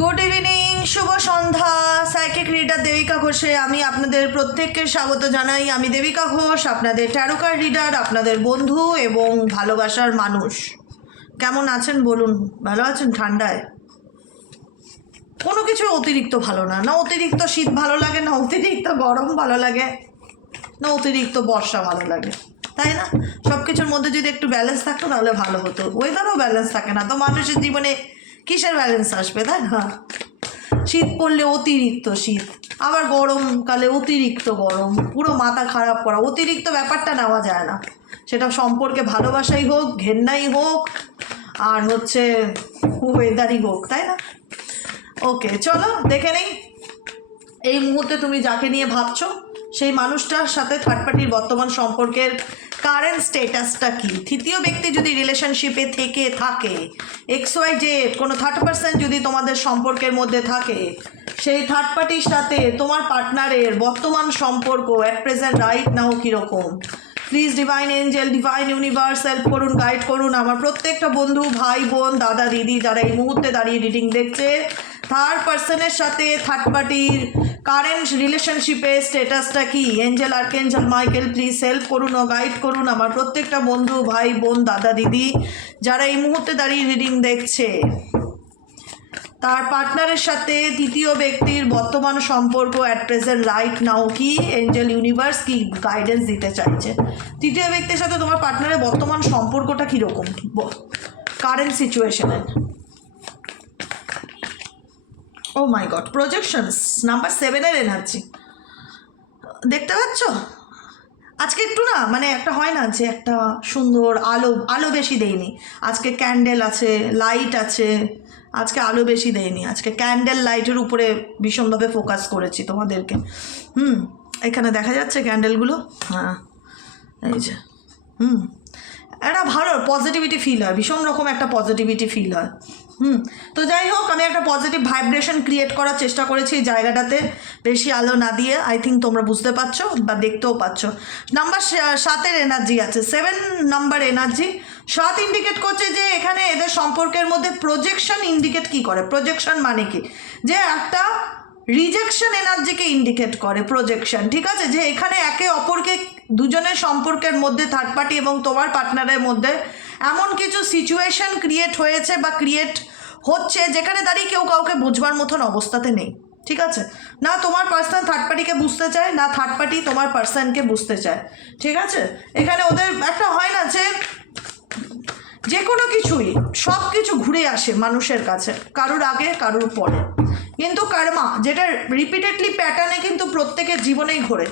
Good evening, শুভ সন্ধ্যা। Psychic reader Devika ঘোষে আমি আপনাদের প্রত্যেককে স্বাগত জানাই। আমি দেবিকা ঘোষ, আপনাদের ট্যারো কার্ড রিডার, আপনাদের বন্ধু এবং ভালোবাসার মানুষ। কেমন আছেন বলুন? ভালো আছেন? ঠান্ডায় কোনো কিছু অতিরিক্ত ভালো না, না অতিরিক্ত শীত ভালো লাগে, না অতিরিক্ত গরম ভালো লাগে, না অতিরিক্ত বর্ষা ভালো লাগে, তাই না? সব কিছুর মধ্যে যদি একটু ব্যালেন্স থাকতো তাহলে ভালো হতো। ওয়েদারও ব্যালেন্স থাকে না তো মানুষের জীবনে কিসের ব্যালেন্স আসবে, তাই না? শীত পড়লে অতিরিক্ত শীত, আবার গরমকালে অতিরিক্ত গরম, পুরো মাথা খারাপ করা। অতিরিক্ত ব্যাপারটা নেওয়া যায় না, সেটা সম্পর্কে ভালোবাসাই হোক, ঘেন্নাই হোক, আর হচ্ছে ওয়েদারই হোক, তাই না? ওকে, চলো দেখে নেই এই মুহূর্তে তুমি যাকে নিয়ে ভাবছো সেই মানুষটার সাথে থার্ড পার্টির বর্তমান সম্পর্কের কারেন্ট স্টেটাসটা কি। তৃতীয় ব্যক্তি যদি রিলেশনশিপে থেকে থাকে, XYZ কোনো থার্ড পার্সন যদি তোমাদের সম্পর্কের মধ্যে থাকে, সেই থার্ড পার্টির সাথে তোমার পার্টনারের বর্তমান সম্পর্ক অ্যাট প্রেজেন্ট রাইট নাও কীরকম। Please divine Angel, divine universe help করুন, গাইড করুন আমার প্রত্যেকটা বন্ধু, ভাই বোন, দাদা দিদি যারা এই মুহূর্তে দাঁড়িয়ে রিডিং দেখছে। থার্ড পার্সনের সাথে থার্ড পার্টির কারেন্ট রিলেশনশিপের স্টেটাসটা কি? Angel, archangel Michael please help করুন ও গাইড করুন আমার প্রত্যেকটা বন্ধু, ভাই বোন, দাদা দিদি যারা এই মুহূর্তে দাঁড়িয়ে রিডিং দেখছে। তার পার্টনারের সাথে তৃতীয় ব্যক্তির বর্তমান সম্পর্ক অ্যাট প্রেজেন্ট রাইট নাও কি? এঞ্জেল ইউনিভার্স কি গাইডেন্স দিতে চাইছে? তৃতীয় ব্যক্তির সাথে তোমার পার্টনারের বর্তমান সম্পর্কটা কীরকম কারেন্ট সিচুয়েশনে? ও my god, projections number 7-এর energy দেখতে পাচ্ছ? আজকে একটু না মানে একটা হয় না যে একটা সুন্দর আলো বেশি দেয়নি আজকে, ক্যান্ডেল আছে, লাইট আছে, আজকে আলো বেশি দেয়নি, আজকে ক্যান্ডেল লাইটের উপরে ভীষণভাবে ফোকাস করেছি তোমাদেরকে। এখানে দেখা যাচ্ছে ক্যান্ডেলগুলো, হ্যাঁ এই যে একটা ভালো পজিটিভিটি ফিল হয়, ভীষণ রকম একটা পজিটিভিটি ফিল হয়। তো যাই হোক, আমি একটা পজিটিভ ভাইব্রেশন ক্রিয়েট করার চেষ্টা করেছি এই জায়গাটাতে, বেশি আলো না দিয়ে। আই থিঙ্ক তোমরা বুঝতে পারছো বা দেখতেও পাচ্ছ। নাম্বার 7-এর এনার্জি আছে, 7 নাম্বার এনার্জি। 7 ইন্ডিকেট করছে যে এখানে এদের সম্পর্কের মধ্যে প্রজেকশন ইন্ডিকেট কি করে? প্রজেকশন মানে কি? যে একটা রিজেকশন এনার্জিকে ইন্ডিকেট করে প্রজেকশন, ঠিক আছে? যে এখানে একে অপরকে দুজনের সম্পর্কের মধ্যে থার্ড পার্টি এবং তোমার পার্টনারের মধ্যে এমন কিছু সিচুয়েশন ক্রিয়েট হয়েছে বা ক্রিয়েট হচ্ছে যেখানে দাঁড়িয়ে কেউ কাউকে বুঝবার মতন অবস্থাতে নেই, ঠিক আছে? না তোমার পার্সন থার্ড পার্টিকে বুঝতে চায়, না থার্ড পার্টি তোমার পার্সনকে বুঝতে চায়, ঠিক আছে? এখানে ওদের একটা হয় না যে কোনো কিছুই সব কিছু ঘুরে আসে মানুষের কাছে, কারুর আগে কারুর পরে, কিন্তু কর্মা যেটা রিপিটেডলি প্যাটার্নে কিন্তু প্রত্যেকের জীবনেই ঘোরে।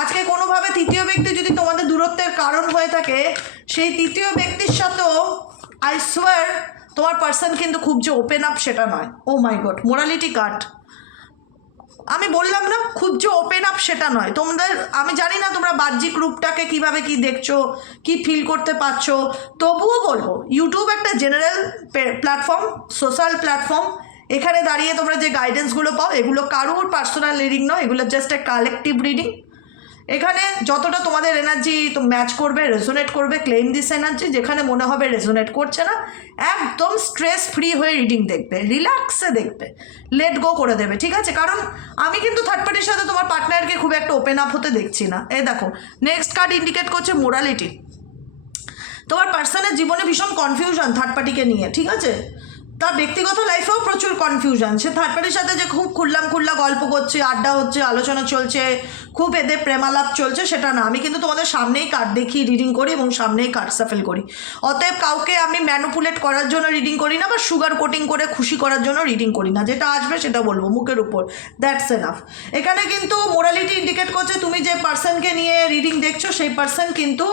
আজকে কোনোভাবে তৃতীয় ব্যক্তি যদি তোমাদের দূরত্বের কারণ হয়ে থাকে, সেই তৃতীয় ব্যক্তির সাথেও আই সোয়ার তোমার পার্সন কিন্তু খুব যে ওপেন আপ সেটা নয়। ও মাই গড, মোরালিটি কার্ড। আমি বললাম না খুব যে ওপেন আপ সেটা নয়। তোমাদের আমি জানি না তোমরা বাহ্যিক রূপটাকে কিভাবে কি দেখছো, কি ফিল করতে পারছো, তবুও বলবো ইউটিউব একটা জেনারেল প্ল্যাটফর্ম, সোশ্যাল প্ল্যাটফর্ম। এখানে দাঁড়িয়ে তোমরা যে গাইডেন্সগুলো পাও এগুলো কারুর পার্সোনাল রিডিং নয়, এগুলো জাস্ট এ কালেকটিভ রিডিং। এখানে যতটা তোমাদের এনার্জি তো ম্যাচ করবে, রেজোনেট করবে, ক্লেম দিস এনার্জি। যেখানে মনে হবে রেজোনেট করছে না, একদম স্ট্রেস ফ্রি হয়ে রিডিং দেখবে, রিল্যাক্সে দেখবে, লেট গো করে দেবে, ঠিক আছে? কারণ আমি কিন্তু থার্ড পার্টির সাথে তোমার পার্টনারকে খুব একটা ওপেন আপ হতে দেখছি না। এই দেখো নেক্সট কার্ড ইন্ডিকেট করছে মোরালিটি। তোমার পার্সনের জীবনে ভীষণ কনফিউশন থার্ড পার্টিকে নিয়ে, ঠিক আছে? তার ব্যক্তিগত লাইফেও প্রচুর কনফিউশন। সে থার্ড পার্টির সাথে যে খুব খুল্লা গল্প করছে, আড্ডা হচ্ছে, আলোচনা চলছে, খুব এদের প্রেমালাপ চলছে সেটা না। আমি কিন্তু তোমাদের সামনেই কার্ড দেখি রিডিং করি এবং সামনেই কার্ড সাফেল করি। অতএব কাউকে আমি ম্যানুপুলেট করার জন্য রিডিং করি না বা সুগার কোটিং করে খুশি করার জন্য রিডিং করি না। যেটা আসবে সেটা বলবো মুখের উপর, দ্যাটস এনাফ। এখানে কিন্তু মোরালিটি ইন্ডিকেট করছে তুমি যে পার্সনকে নিয়ে রিডিং দেখছো সেই পার্সন কিন্তু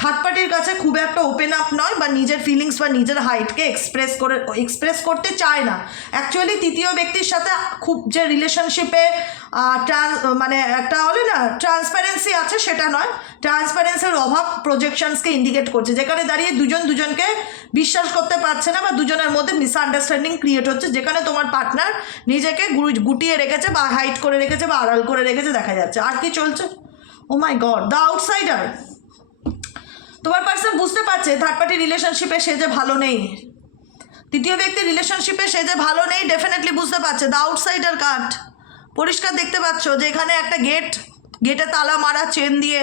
থার্ড পার্টির কাছে খুব একটা ওপেন আপ নয় বা নিজের ফিলিংস বা নিজের হাইটকে এক্সপ্রেস করতে চায় না। অ্যাকচুয়ালি তৃতীয় ব্যক্তির সাথে খুব যে রিলেশনশিপে মানে একটা হলে না ট্রান্সপারেন্সি আছে সেটা নয়, ট্রান্সপারেন্সির অভাব প্রজেকশনসকে ইন্ডিকেট করছে, যেখানে দাঁড়িয়ে দুজনকে বিশ্বাস করতে পারছে না বা দুজনের মধ্যে মিসআন্ডারস্ট্যান্ডিং ক্রিয়েট হচ্ছে, যেখানে তোমার পার্টনার নিজেকে গুটিয়ে রেখেছে বা হাইট করে রেখেছে বা আড়াল করে রেখেছে দেখা যাচ্ছে। আর কি চলছে? ও মাই গড, দ্য আউটসাইডার। তোমার পার্সন বুঝতে পারছে থার্ড পার্টি রিলেশনশিপে সে যে ভালো নেই, তৃতীয় ব্যক্তি রিলেশনশিপে সে যে ভালো নেই ডেফিনেটলি বুঝতে পারছে। দ্য আউটসাইডার কার্ড পরিষ্কার দেখতে পাচ্ছ যে এখানে একটা গেটে তালা মারা চেন দিয়ে,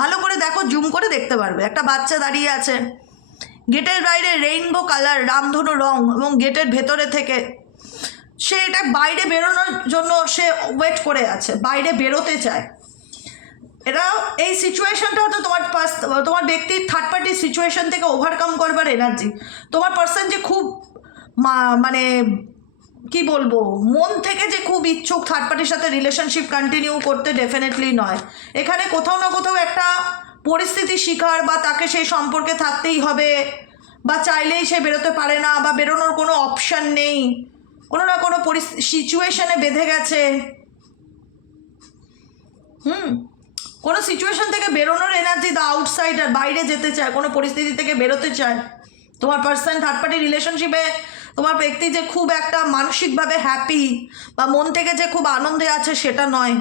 ভালো করে দেখো, জুম করে দেখতে পারবে, একটা বাচ্চা দাঁড়িয়ে আছে। গেটের বাইরে রেইনবো কালার, রামধনু রং, এবং গেটের ভেতরে থেকে সে এটা বাইরে বেরোনোর জন্য সে ওয়েট করে আছে, বাইরে বেরোতে চায়। এটা এই সিচুয়েশনটা হয়তো তোমার ব্যক্তির থার্ড পার্টির সিচুয়েশন থেকে ওভারকাম করবার এনার্জি। তোমার পার্সন যে খুব মানে কি বলবো, মন থেকে যে খুব ইচ্ছুক থার্ড পার্টির সাথে রিলেশনশিপ কন্টিনিউ করতে, ডেফিনেটলি নয়। এখানে কোথাও না কোথাও একটা পরিস্থিতি শিকার, বা তাকে সেই সম্পর্কে থাকতেই হবে, বা চাইলেই সে বেরোতে পারে না, বা বেরোনোর কোনো অপশান নেই, কোনো না কোনো সিচুয়েশনে বেঁধে গেছে। কোনো সিচুয়েশন থেকে বেরোনোর এনার্জি। দ্য আউটসাইডার বাইরে যেতে চায়, কোনো পরিস্থিতি থেকে বেরোতে চায়। তোমার পার্সন থার্ড পার্টি রিলেশনশিপে তোমার ব্যক্তি যে খুব একটা মানসিকভাবে হ্যাপি বা মন থেকে যে খুব আনন্দে আছে সেটা নয়,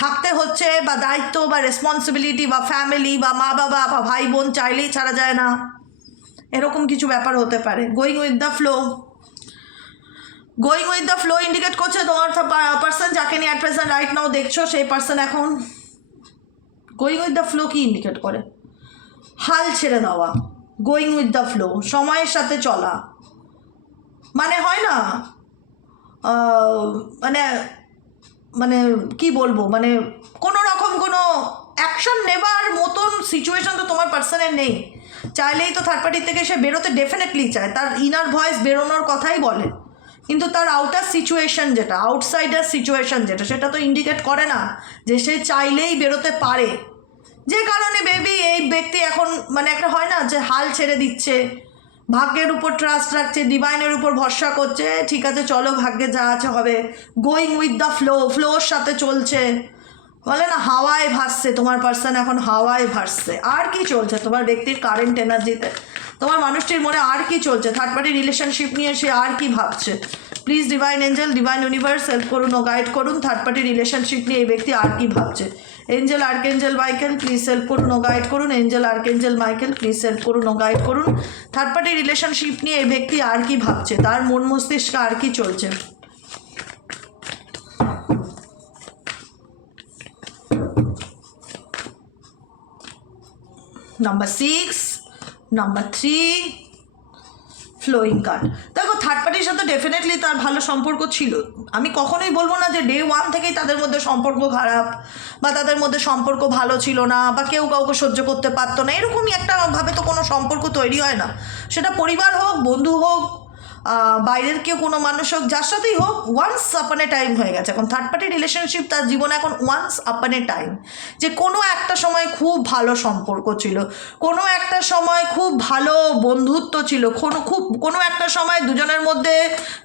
থাকতে হচ্ছে, বা দায়িত্ব বা রেসপন্সিবিলিটি বা ফ্যামিলি বা মা বাবা বা ভাই বোন চাইলেই ছাড়া যায় না, এরকম কিছু ব্যাপার হতে পারে। Going with the flow indicate করছে তোমার পার্সন যাকে নিয়ে অ্যাট প্রেজেন্ট রাইট নাও দেখছো, সেই পার্সন এখন গোয়িং উইথ দ্য ফ্লো কি ইন্ডিকেট করে? হাল ছেড়ে দেওয়া, গোয়িং উইথ দ্য ফ্লো, সময়ের সাথে চলা। মানে হয় না, মানে মানে কি বলবো, মানে কোনো রকম কোনো অ্যাকশন নেবার মতন সিচুয়েশন তো তোমার পার্সনের নেই। চাইলেই তো থার্ড পার্টির থেকে সে বেরোতে ডেফিনেটলি চায়, তার ইনার ভয়েস বেরোনোর কথাই বলে, কিন্তু তার আউটার সিচুয়েশন যেটা, আউটসাইডার সিচুয়েশন যেটা, সেটা তো ইন্ডিকেট করে না যে সে চাইলেই বেরোতে পারে। যে কারণে বেবি এই ব্যক্তি এখন মানে একটা হয় না যে হাল ছেড়ে দিচ্ছে, ভাগ্যের উপর ট্রাস্ট রাখছে, ডিভাইনের উপর ভরসা করছে, ঠিক আছে চলো ভাগ্যে যা আছে হবে। গোয়িং উইথ দ্য ফ্লোর সাথে চলছে, বলে না হাওয়ায় ভাসছে। তোমার পার্সন এখন হাওয়ায় ভাসছে। আর কি চলছে তোমার ব্যক্তির কারেন্ট এনার্জিতে? তোমার মানুষটির মনে আর কি চলছে? থার্ড পার্টি রিলেশনশিপ নিয়ে সে আর কি ভাবছে? Please divine Angel, divine universe help করুন ও গাইড করুন। থার্ড পার্টি রিলেশনশিপ নিয়ে এই ব্যক্তি আর কি ভাবছে? Angel archangel Michael please help করুন ও গাইড করুন। Angel archangel Michael please help করুন ও গাইড করুন। থার্ড পার্টি রিলেশনশিপ নিয়ে এই ব্যক্তি আর কি ভাবছে? তার মন মস্তিষ্কে আর কি চলছে? Number 6, number 3, flowing card. দেখো থার্ড পার্টির সাথে ডেফিনেটলি তার ভালো সম্পর্ক ছিল। আমি কখনোই বলবো না যে ডে 1 থেকেই তাদের মধ্যে সম্পর্ক খারাপ, বা তাদের মধ্যে সম্পর্ক ভালো ছিল না, বা কেউ কাউকে সহ্য করতে পারতো না। এরকমই একটা ভাবে তো কোনো সম্পর্ক তৈরি হয় না। সেটা পরিবার হোক, বন্ধু হোক, বাইরের কেউ কোনো মানুষ হোক, যার সাথেই হোক, ওয়ান্স আপন এ টাইম হয়ে গেছে। এখন থার্ড পার্টি রিলেশনশিপ তার জীবনে এখন ওয়ান্স আপন এ টাইম, যে কোনো একটা সময় খুব ভালো সম্পর্ক ছিল, কোনো একটা সময় খুব ভালো বন্ধুত্ব ছিল, কোনো একটা সময় দুজনের মধ্যে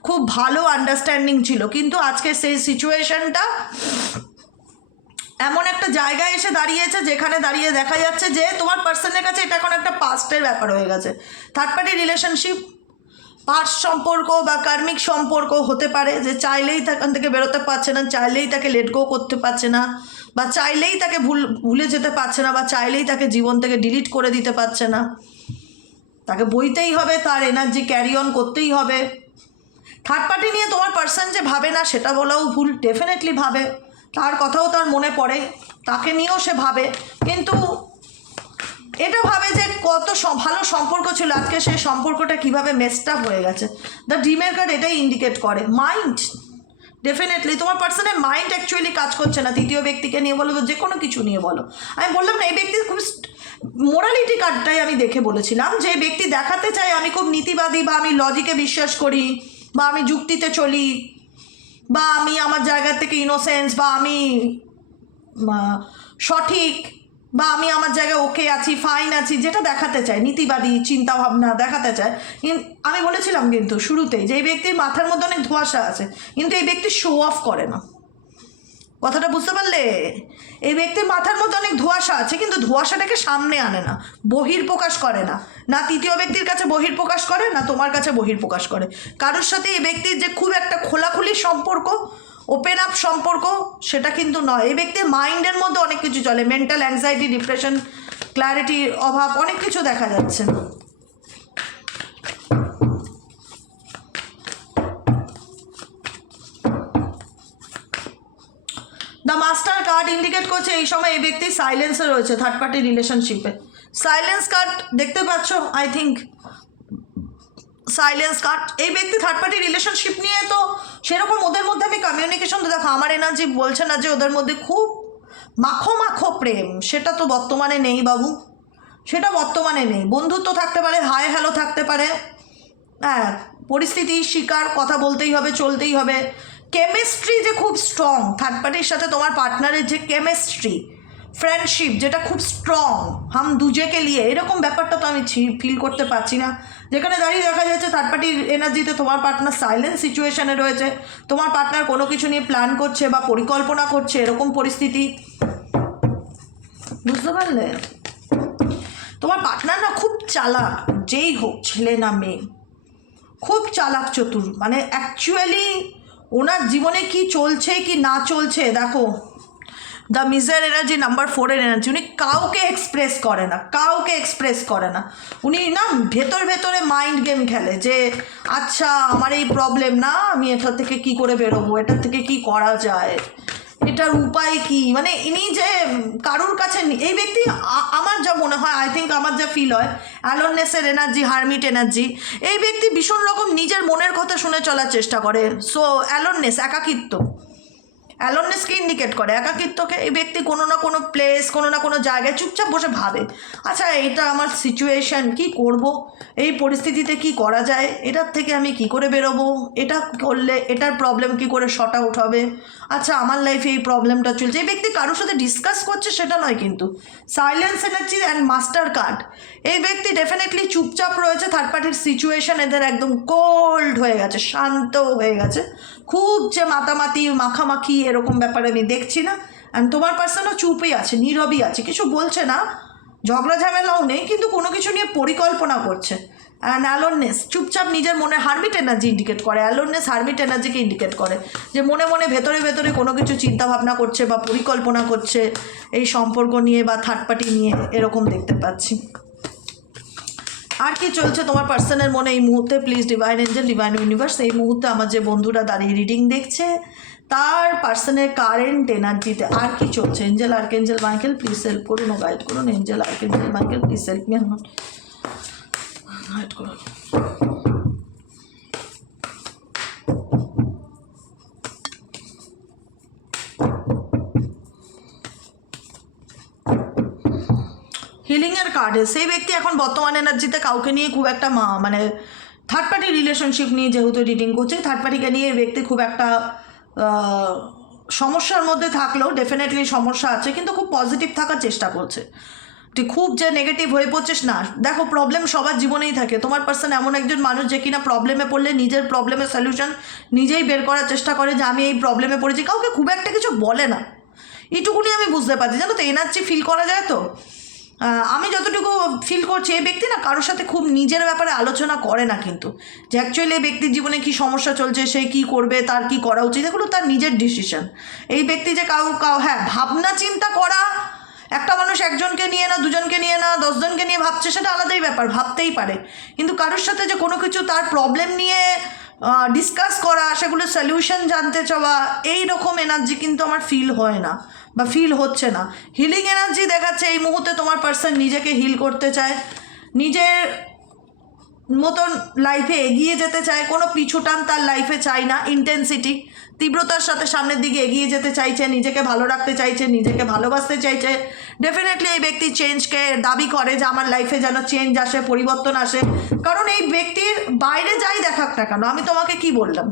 খুব ভালো আন্ডারস্ট্যান্ডিং ছিল, কিন্তু আজকে সেই সিচুয়েশনটা এমন একটা জায়গায় এসে দাঁড়িয়েছে যেখানে দাঁড়িয়ে দেখা যাচ্ছে যে তোমার পার্সনের কাছে এটা এখন একটা পাস্টের ব্যাপার হয়ে গেছে। থার্ড পার্টি রিলেশনশিপ পাস্ট সম্পর্ক বা কার্মিক সম্পর্ক হতে পারে, যে চাইলেই এখান থেকে বেরোতে পারছে না, চাইলেই তাকে লেট গো করতে পারছে না, বা চাইলেই তাকে ভুলে যেতে পারছে না, বা চাইলেই তাকে জীবন থেকে ডিলিট করে দিতে পারছে না। তাকে বইতেই হবে, তার এনার্জি ক্যারি অন করতেই হবে। থার্ড পার্টি নিয়ে তোমার পার্সন যে ভাবে না সেটা বলাও ভুল, ডেফিনেটলি ভাবে, তার কথাও তার মনে পড়ে, তাকে নিয়েও সে ভাবে, কিন্তু এটা ভাবে যে কত ভালো সম্পর্ক ছিল, আজকে সেই সম্পর্কটা কীভাবে মেসড আপ হয়ে গেছে। দ্য ড্রিমের কার্ড এটাই ইন্ডিকেট করে। মাইন্ড, ডেফিনেটলি তোমার পার্সনের মাইন্ড অ্যাকচুয়ালি কাজ করছে না। তৃতীয় ব্যক্তিকে নিয়ে বলো, যে কোনো কিছু নিয়ে বলো। আমি বললাম না এই ব্যক্তির খুব মোরালিটি কার্ডটাই আমি দেখে বলেছিলাম যে ব্যক্তি দেখাতে চায় আমি খুব নীতিবাদী, বা আমি লজিকে বিশ্বাস করি, বা আমি যুক্তিতে চলি, বা আমি আমার জায়গা থেকে ইনোসেন্স, বা আমি সঠিক, বা আমি আমার জায়গায় ওকে আছি, ফাইন আছি, যেটা দেখাতে চায়, নীতিবাদী চিন্তাভাবনা দেখাতে চায়। আমি বলেছিলাম কিন্তু শুরুতেই যে এই ব্যক্তির মাথার মধ্যে অনেক ধোঁয়াশা আছে, কিন্তু এই ব্যক্তি শো অফ করে না। কথাটা বুঝতে পারলে? এই ব্যক্তির মাথার মধ্যে অনেক ধোঁয়াশা আছে, কিন্তু ধোঁয়াশাটাকে সামনে আনে না, বহির্প্রকাশ করে না। না তৃতীয় ব্যক্তির কাছে বহির্প্রকাশ করে, না তোমার কাছে বহির্প্রকাশ করে। কারোর সাথে এই ব্যক্তির যে খুব একটা খোলাখুলি সম্পর্ক, ওপেন আপ সম্পর্ক, সেটা কিন্তু নয়। এই ব্যক্তির মাইন্ডের মধ্যে অনেক কিছু চলে, মেন্টাল অ্যাংজাইটি, ডিপ্রেশন, ক্ল্যারিটির অভাব, অনেক কিছু দেখা যাচ্ছে। দ্য মাস্টার কার্ড ইন্ডিকেট করছে এই সময় এই ব্যক্তি সাইলেন্সে রয়েছে থার্ড পার্টি রিলেশনশিপে। সাইলেন্স কার্ড দেখতে পাচ্ছ, আই থিঙ্ক সাইলেন্স কার্ড। এই ব্যক্তি থার্ড পার্টি রিলেশনশিপ নিয়ে তো সেরকম ওদের মধ্যে আমি কমিউনিকেশন তো দেখো আমার এনার্জি বলছে না যে ওদের মধ্যে খুব মাখো মাখো প্রেম, সেটা তো বর্তমানে নেই বাবু, সেটা বর্তমানে নেই। বন্ধুত্ব থাকতে পারে, হাই হ্যালো থাকতে পারে, হ্যাঁ পরিস্থিতি শিকার, কথা বলতেই হবে, চলতেই হবে। কেমিস্ট্রি যে খুব স্ট্রং থার্ড পার্টির সাথে তোমার পার্টনারের যে কেমিস্ট্রি, ফ্রেন্ডশিপ যেটা খুব স্ট্রং, হাম দুজেকে লিয়ে, এরকম ব্যাপারটা তো আমি ফিল করতে পারছি না। যেখানে দাঁড়িয়ে দেখা যাচ্ছে থার্ড পার্টির এনার্জিতে তোমার পার্টনার সাইলেন্ট সিচুয়েশনে রয়েছে, তোমার পার্টনার কোনো কিছু নিয়ে প্ল্যান করছে বা পরিকল্পনা করছে, এরকম পরিস্থিতি, বুঝতে পারলে? তোমার পার্টনার না খুব চালাক, যেই হোক ছেলে না মেয়ে, খুব চালাক চতুর, মানে অ্যাকচুয়ালি ওনার জীবনে কি চলছে কি না চলছে দেখো, দ্য মিজার এনার্জি নাম্বার 4-এর এনার্জি, উনি কাউকে এক্সপ্রেস করে না, কাউকে এক্সপ্রেস করে না। উনি না ভেতরে মাইন্ড গেম খেলে যে আচ্ছা আমার এই প্রবলেম না, আমি এটার থেকে কি করে বেরোবো, এটার থেকে কি করা যায়, এটার উপায় কি, মানে ইনি যে কারুর কাছে এই ব্যক্তি আমার যা মনে হয়, আই থিঙ্ক আমার যা ফিল হয়, অ্যালোননেসের এনার্জি, হারমিট এনার্জি, এই ব্যক্তি ভীষণ রকম নিজের মনের কথা শুনে চলার চেষ্টা করে। সো অ্যালোননেস, একাকিত্ব, অ্যালোননেসকে ইন্ডিকেট করে, একাকিত্বকে। এই ব্যক্তি কোনো না কোনো প্লেস, কোনো না কোনো জায়গায় চুপচাপ বসে ভাবে আচ্ছা এটা আমার সিচুয়েশন, কি করব, এই পরিস্থিতিতে কি করা যায়, এটার থেকে আমি কি করে বেরোবো, এটা করলে এটার প্রবলেম কি করে শর্ট আউট হবে, আচ্ছা আমার লাইফে এই প্রবলেমটা চলছে। এই ব্যক্তি কারোর সাথে ডিসকাস করছে সেটা নয়, কিন্তু silence energy and master card, এই ব্যক্তি ডেফিনেটলি চুপচাপ রয়েছে। থার্ড পার্টির সিচুয়েশন এদের একদম কোল্ড হয়ে গেছে, শান্ত হয়ে গেছে, খুব যে মাতামাতি মাখামাখি এরকম ব্যাপারে আমি দেখছি না। অ্যান্ড তোমার পার্সনও চুপই আছে, নীরবই আছে, কিছু বলছে না, ঝগড়া ঝামেলাও নেই, কিন্তু কোনো কিছু নিয়ে পরিকল্পনা করছে। অ্যান্ড অ্যালোননেস চুপচাপ নিজের মনে, হারমিট এনার্জি ইন্ডিকেট করে, অ্যালোননেস হারমিট এনার্জিকে ইন্ডিকেট করে যে মনে মনে ভেতরে কোনো কিছু চিন্তাভাবনা করছে বা পরিকল্পনা করছে এই সম্পর্ক নিয়ে বা থার্ড পার্টি নিয়ে, এরকম দেখতে পাচ্ছি। আর কি চলছে তোমার পার্সনের মনে এই মুহূর্তে? Please divine Angel, divine universe, এই মুহূর্তে আমার যে বন্ধুরা দাঁড়িয়ে রিডিং দেখছে তার পার্সনের কারেন্ট এনার্জিতে আর কি চলছে? Angel archangel Michael please help করুন ও গাইড করুন। Angel archangel Michael please help me and guide করুন। হিলিংয়ের কার্ডে সেই ব্যক্তি এখন বর্তমান এনার্জিতে কাউকে নিয়ে খুব একটা মানে থার্ড পার্টি রিলেশনশিপ নিয়ে যেহেতু রিডিং করছে, থার্ড পার্টিকে নিয়ে এই ব্যক্তি খুব একটা সমস্যার মধ্যে থাকলেও, ডেফিনেটলি সমস্যা আছে, কিন্তু খুব পজিটিভ থাকার চেষ্টা করছে। তুই খুব যে নেগেটিভ হয়ে পড়ছিস না, দেখো প্রবলেম সবার জীবনেই থাকে। তোমার পার্সন এমন একজন মানুষ যে কিনা প্রবলেমে পড়লে নিজের প্রবলেমের সলিউশন নিজেই বের করার চেষ্টা করে, যে আমি এই প্রবলেমে পড়েছি, কাউকে খুব একটা কিছু বলে না, এইটুকুনি আমি বুঝতে পারছি। জানো তো এনার্জি ফিল করা যায় তো, আমি যতটুকু ফিল করছি এই ব্যক্তি না কারোর সাথে খুব নিজের ব্যাপারে আলোচনা করে না, কিন্তু যে অ্যাকচুয়ালি এই ব্যক্তির জীবনে কী সমস্যা চলছে, সে কী করবে, তার কী করা উচিত, এগুলো তার নিজের ডিসিশন। এই ব্যক্তি যে হ্যাঁ ভাবনা চিন্তা করা, একটা মানুষ একজনকে নিয়ে না, দুজনকে নিয়ে না, 10 জনকে নিয়ে ভাবছে, সেটা আলাদাই ব্যাপার, ভাবতেই পারে, কিন্তু কারোর সাথে যে কোনো কিছু তার প্রবলেম নিয়ে ডিসকাস করা, সেগুলো সলিউশন জানতে চাওয়া, এই রকম এনার্জি কিন্তু আমার ফিল হয় না বা ফিল হচ্ছে না। হিলিং এনার্জি দেখাচ্ছে এই মুহূর্তে তোমার পার্সন নিজেকে হিল করতে চায়, নিজের মতন লাইফে এগিয়ে যেতে চায়, কোনো পিছুটান তার লাইফে চাই না, ইন্টেন্সিটি তীব্রতার সাথে সামনের দিকে এগিয়ে যেতে চাইছে, নিজেকে ভালো রাখতে চাইছে, নিজেকে ভালোবাসতে চাইছে। ডেফিনেটলি এই ব্যক্তি চেঞ্জকে দাবি করে যে আমার লাইফে যেন চেঞ্জ আসে, পরিবর্তন আসে, কারণ এই ব্যক্তির বাইরে যাই দেখাক না কেন, আমি তোমাকে কি বললাম,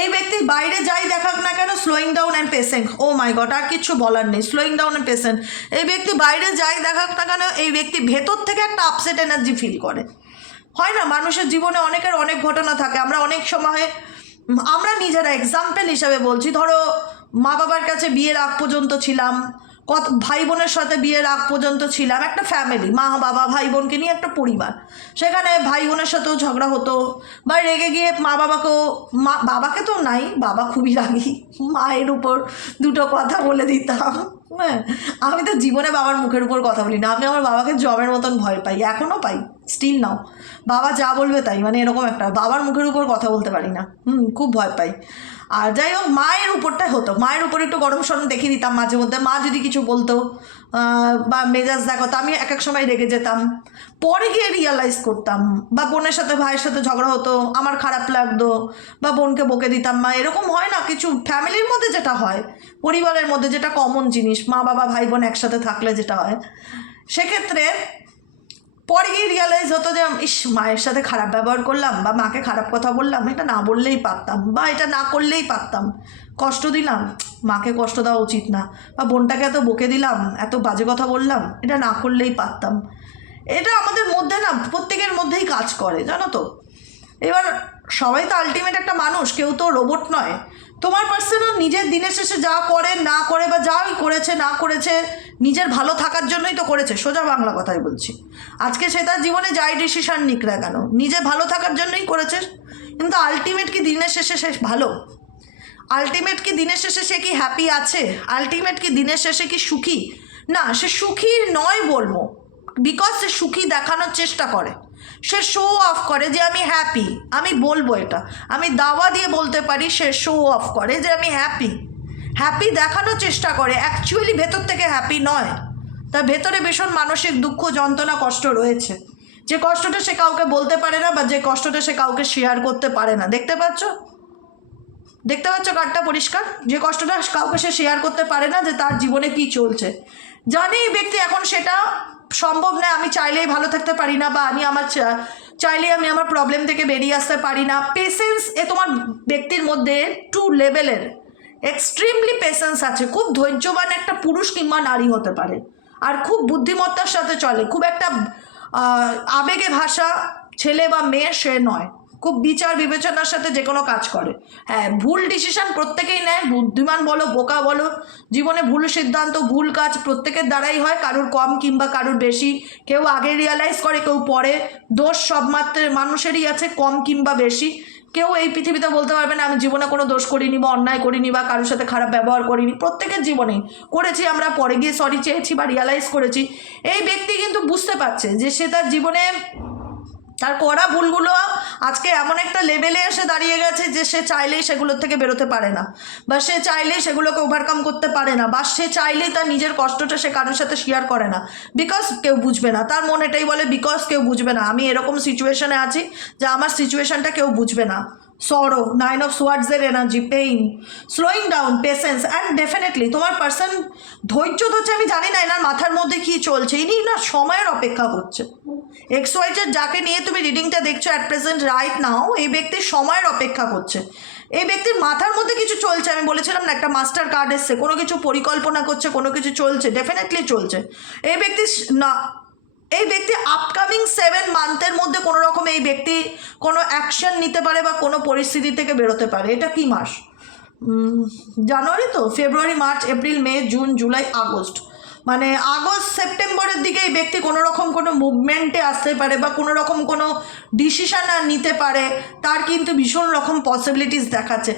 এই ব্যক্তির বাইরে যাই দেখাক না কেন, slowing down and patient, oh my god আর কিছু বলার নেই, স্লোয়িং ডাউন অ্যান্ড পেশেন্ট। এই ব্যক্তি বাইরে যাই দেখাক না কেন, এই ব্যক্তি ভেতর থেকে একটা আপসেট এনার্জি ফিল করে। হয় না, মানুষের জীবনে অনেকের অনেক ঘটনা থাকে, আমরা অনেক সময় আমরা নিজেরা এক্সাম্পল হিসাবে বলছি, ধরো মা বাবার কাছে বিয়ের আগ পর্যন্ত ছিলাম, কত ভাই বোনের সাথে বিয়ের আগ পর্যন্ত ছিলাম, একটা ফ্যামিলি, মা বাবা ভাই বোনকে নিয়ে একটা পরিবার, সেখানে ভাই বোনের সাথেও ঝগড়া হতো, বা রেগে গিয়ে বাবাকে তো নাই, বাবা খুবই রাগী, মায়ের উপর দুটো কথা বলে দিতাম। হ্যাঁ, আমি তো জীবনে বাবার মুখের উপর কথা বলি না, আমি আমার বাবাকে জবের মতন ভয় পাই, এখনও পাই, স্টিল নাও। বাবা যা বলবে তাই, মানে এরকম একটা বাবার মুখের উপর কথা বলতে পারি না, খুব ভয় পাই। আর যাই হোক, মায়ের উপরটাই হতো, মায়ের উপর একটু গরম সরম দেখিয়ে দিতাম মাঝে মধ্যে। মা যদি কিছু বলতো বা মেজাজ দেখাতো, আমি এক এক সময় রেগে যেতাম। পরে গিয়ে রিয়ালাইজ করতাম, বা বোনের সাথে ভাইয়ের সাথে ঝগড়া হতো, আমার খারাপ লাগতো, বা বোনকে বকে দিতাম। মা এরকম হয় না কিছু ফ্যামিলির মধ্যে যেটা হয়, পরিবারের মধ্যে যেটা কমন জিনিস, মা বাবা ভাই বোন একসাথে থাকলে যেটা হয়, সেক্ষেত্রে পরে গিয়ে রিয়ালাইজ হতো যে ইস, মায়ের সাথে খারাপ ব্যবহার করলাম বা মাকে খারাপ কথা বললাম, এটা না বললেই পারতাম, বা এটা না করলেই পারতাম, কষ্ট দিলাম, মাকে কষ্ট দেওয়া উচিত না, বা বোনটাকে এত বকে দিলাম, এত বাজে কথা বললাম, এটা না করলেই পারতাম। এটা আমাদের মধ্যে না, প্রত্যেকের মধ্যেই কাজ করে, জানো তো। এবার সবাই তো আলটিমেট একটা মানুষ, কেউ তো রোবট নয়। তোমার পার্সনও নিজের দিনের শেষে যা করে না করে, বা যাই করেছে না করেছে, নিজের ভালো থাকার জন্যই তো করেছে, সোজা বাংলা কথাই বলছি। আজকে সে তার জীবনে যাই ডিসিশন নিক না কেন, নিজে ভালো থাকার জন্যই করেছে। কিন্তু আলটিমেট কি দিনের শেষে সে ভালো? আলটিমেট কি দিনের শেষে সে কি হ্যাপি আছে? আলটিমেট কি দিনের শেষে কি সুখী? না, সে সুখী নয় বলবো, বিকজ সে সুখী দেখানোর চেষ্টা করে, সে শো অফ করে যে আমি হ্যাপি। আমি বলবো এটা, আমি দাওয়া দিয়ে বলতে পারি, সে শো অফ করে যে আমি হ্যাপি, হ্যাপি দেখানোর চেষ্টা করে, অ্যাকচুয়ালি ভেতর থেকে হ্যাপি নয়। তার ভেতরে ভীষণ মানসিক দুঃখ, যন্ত্রণা, কষ্ট রয়েছে, যে কষ্টটা সে কাউকে বলতে পারে না, বা যে কষ্টটা সে কাউকে শেয়ার করতে পারে না। দেখতে পাচ্ছ কার্ডটা পরিষ্কার, যে কষ্টটা কাউকে সে শেয়ার করতে পারে না, যে তার জীবনে কি চলছে। জানি এই ব্যক্তি এখন সেটা সম্ভব নয়, আমি চাইলেই ভালো থাকতে পারি না, বা আমি আমার চাইলেই আমি আমার প্রবলেম থেকে বেরিয়ে আসতে পারি না। পেশেন্স এ তোমার ব্যক্তির মধ্যে টু লেভেলের এক্সট্রিমলি পেশেন্স আছে, খুব ধৈর্যবান একটা পুরুষ কিংবা নারী হতে পারে, আর খুব বুদ্ধিমত্তার সাথে চলে, খুব একটা আবেগে ভাষা ছেলে বা মেয়ে সে নয়, খুব বিচার বিবেচনার সাথে যে কোনো কাজ করে। হ্যাঁ, ভুল ডিসিশন প্রত্যেকেই নেয়, বুদ্ধিমান বলো বোকা বলো, জীবনে ভুল সিদ্ধান্ত ভুল কাজ প্রত্যেকের দ্বারাই হয়, কারুর কম কিংবা কারুর বেশি, কেউ আগে রিয়ালাইজ করে কেউ পরে। দোষ সব মাত্রায় মানুষেরই আছে, কম কিংবা বেশি। কেউ এই পৃথিবীতে বলতে পারবে না আমি জীবনে কোনো দোষ করিনি বা অন্যায় করিনি বা কারোর সাথে খারাপ ব্যবহার করিনি, প্রত্যেকের জীবনেই করেছি, আমরা পরে গিয়ে সরি চেয়েছি বা রিয়ালাইজ করেছি। এই ব্যক্তি কিন্তু বুঝতে পারছে যে সে তার জীবনে তার করা ভুলগুলো আজকে এমন একটা লেভেলে এসে দাঁড়িয়ে গেছে যে সে চাইলেই সেগুলোর থেকে বেরোতে পারে না, বা সে চাইলেই সেগুলোকে ওভারকাম করতে পারে না, বা সে চাইলেই তার নিজের কষ্টটা সে কারোর সাথে শেয়ার করে না, বিকজ কেউ বুঝবে না। তার মন এটাই বলে, বিকজ কেউ বুঝবে না, আমি এরকম সিচুয়েশনে আছি যে আমার সিচুয়েশনটা কেউ বুঝবে না। সরো, 9 of Swords এর energy, pain, slowing down, patience, and definitely তোমার পার্সন ধৈর্য ধরছে। আমি জানি না এনার মাথার মধ্যে কী চলছে, ইনি না সময়ের অপেক্ষা করছে। XYZ যাকে নিয়ে তুমি রিডিংটা দেখছো অ্যাট প্রেজেন্ট রাইট নাও, এই ব্যক্তি সময়ের অপেক্ষা করছে। এই ব্যক্তির মাথার মধ্যে কিছু চলছে, আমি বলেছিলাম না একটা মাস্টার কার্ড এসছে, কোনো কিছু পরিকল্পনা করছে, কোনো কিছু চলছে, ডেফিনেটলি চলছে। এই ব্যক্তি আপকামিং 7 মান্থের মধ্যে কোনো রকম এই ব্যক্তি কোনো অ্যাকশন নিতে পারে বা কোনো পরিস্থিতি থেকে বেরোতে পারে। এটা কি মাস? জানুয়ারি তো, ফেব্রুয়ারি, মার্চ, এপ্রিল, মে, জুন, জুলাই, আগস্ট, মানে আগস্ট সেপ্টেম্বরের দিকে এই ব্যক্তি কোনো রকম কোনো মুভমেন্টে আসতে পারে বা কোনো রকম কোনো ডিসিশান নিতে পারে, তার কিন্তু ভীষণ রকম পসিবিলিটিস দেখাচ্ছে।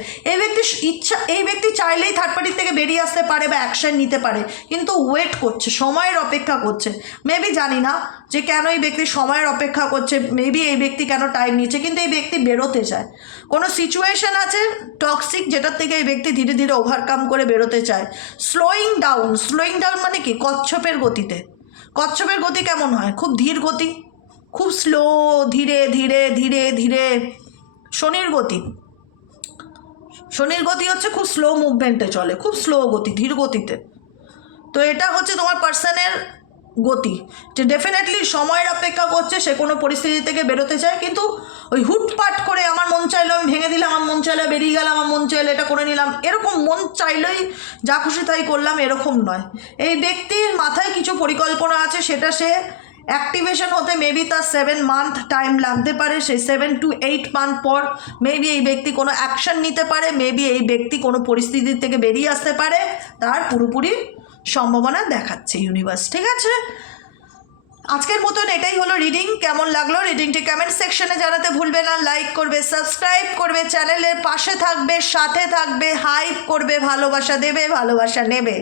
এই ব্যক্তি চাইলেই থার্ড পার্টির থেকে বেরিয়ে আসতে পারে বা অ্যাকশন নিতে পারে, কিন্তু ওয়েট করছে, সময়ের অপেক্ষা করছে। মেবি জানি না যে কেন এই ব্যক্তি সময়ের অপেক্ষা করছে, মেবি এই ব্যক্তি কেন টাইম নিচ্ছে, কিন্তু এই ব্যক্তি বেরোতে চায়। কোনো সিচুয়েশন আছে টক্সিক, যেটার থেকে এই ব্যক্তি ধীরে ধীরে ওভারকাম করে বেরোতে চায়। স্লোয়িং ডাউন মানে কি? কচ্ছপের গতিতে। কচ্ছপের গতি কেমন হয়? খুব ধীর গতি, খুব স্লো, ধীরে ধীরে ধীরে ধীরে। শনির গতি হচ্ছে খুব স্লো মুভমেন্টে চলে, খুব স্লো গতি, ধীর গতিতে। তো এটা হচ্ছে তোমার পার্সনের গতি, যে ডেফিনেটলি সময়ের অপেক্ষা করছে, সে কোনো পরিস্থিতি থেকে বেরোতে চায়, কিন্তু ওই হুটপাট করে আমার মন চাইলো আমি ভেঙে দিলাম, আমার মন চাইলো বেরিয়ে গেলাম, আমার মন চাইলো এটা করে নিলাম, এরকম মন চাইলেই যা খুশি তাই করলাম, এরকম নয়। এই ব্যক্তির মাথায় কিছু পরিকল্পনা আছে, সেটা সে অ্যাক্টিভেশন হতে মেবি তার 7 মান্থ টাইম লাগতে পারে। সেই 7 to 8 মান্থ পর মেবি এই ব্যক্তি কোনো অ্যাকশন নিতে পারে, মেবি এই ব্যক্তি কোনো পরিস্থিতি থেকে বেরিয়ে আসতে পারে, তার পুরোপুরি সম্ভাবনা দেখাচ্ছে ইউনিভার্স। ঠিক আছে, আজকের মতন এটাই হলো রিডিং। কেমন লাগলো রিডিংটি কমেন্ট সেকশনে জানাতে ভুলবে না। লাইক করবে, সাবস্ক্রাইব করবে, চ্যানেলের পাশে থাকবে, সাথে থাকবে, হাইপ করবে, ভালোবাসা দেবে, ভালোবাসা নেবে।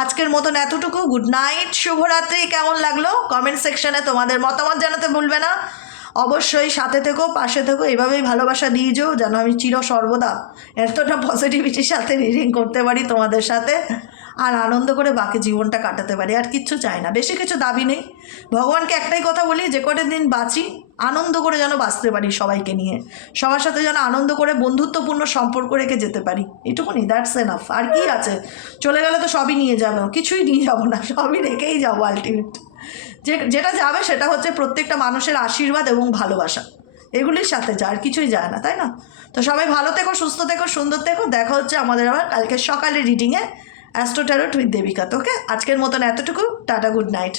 আজকের মতন এতটুকু। গুড নাইট, শুভরাত্রি। কেমন লাগলো কমেন্ট সেকশনে তোমাদের মতামত জানাতে ভুলবে না। অবশ্যই সাথে থেকো, পাশে থেকো, এভাবেই ভালোবাসা দিয়ে যেও যেন আমি সর্বদা এতটা পজিটিভিটির সাথে রিডিং করতে পারি তোমাদের সাথে, আর আনন্দ করে বাকি জীবনটা কাটাতে পারি। আর কিচ্ছু চাই না, বেশি কিছু দাবি নেই। ভগবানকে একটাই কথা বলি, যে কটা দিন বাঁচি আনন্দ করে যেন বাঁচতে পারি, সবাইকে নিয়ে, সবার সাথে যেন আনন্দ করে বন্ধুত্বপূর্ণ সম্পর্ক রেখে যেতে পারি, এটুকুনি, দ্যাটস এনাফ। আর কি আছে, চলে গেলে তো সবই নিয়ে যাবো, কিছুই নিয়ে যাবো না, সবই রেখেই যাবো আলটিমেট। যেটা যাবে সেটা হচ্ছে প্রত্যেকটা মানুষের আশীর্বাদ এবং ভালোবাসা, এগুলির সাথে যা, আর কিছুই যায় না, তাই না? তো সবাই ভালো থেকো, সুস্থ থেকো, সুন্দর থেকো। দেখা হচ্ছে আমাদের আবার কালকে সকালে রিডিংয়ে অ্যাস্ট্রো ট্যারোট উইথ দেবিকা। তো ওকে, আজকের মতন এতটুকু, টাটা, গুড নাইট।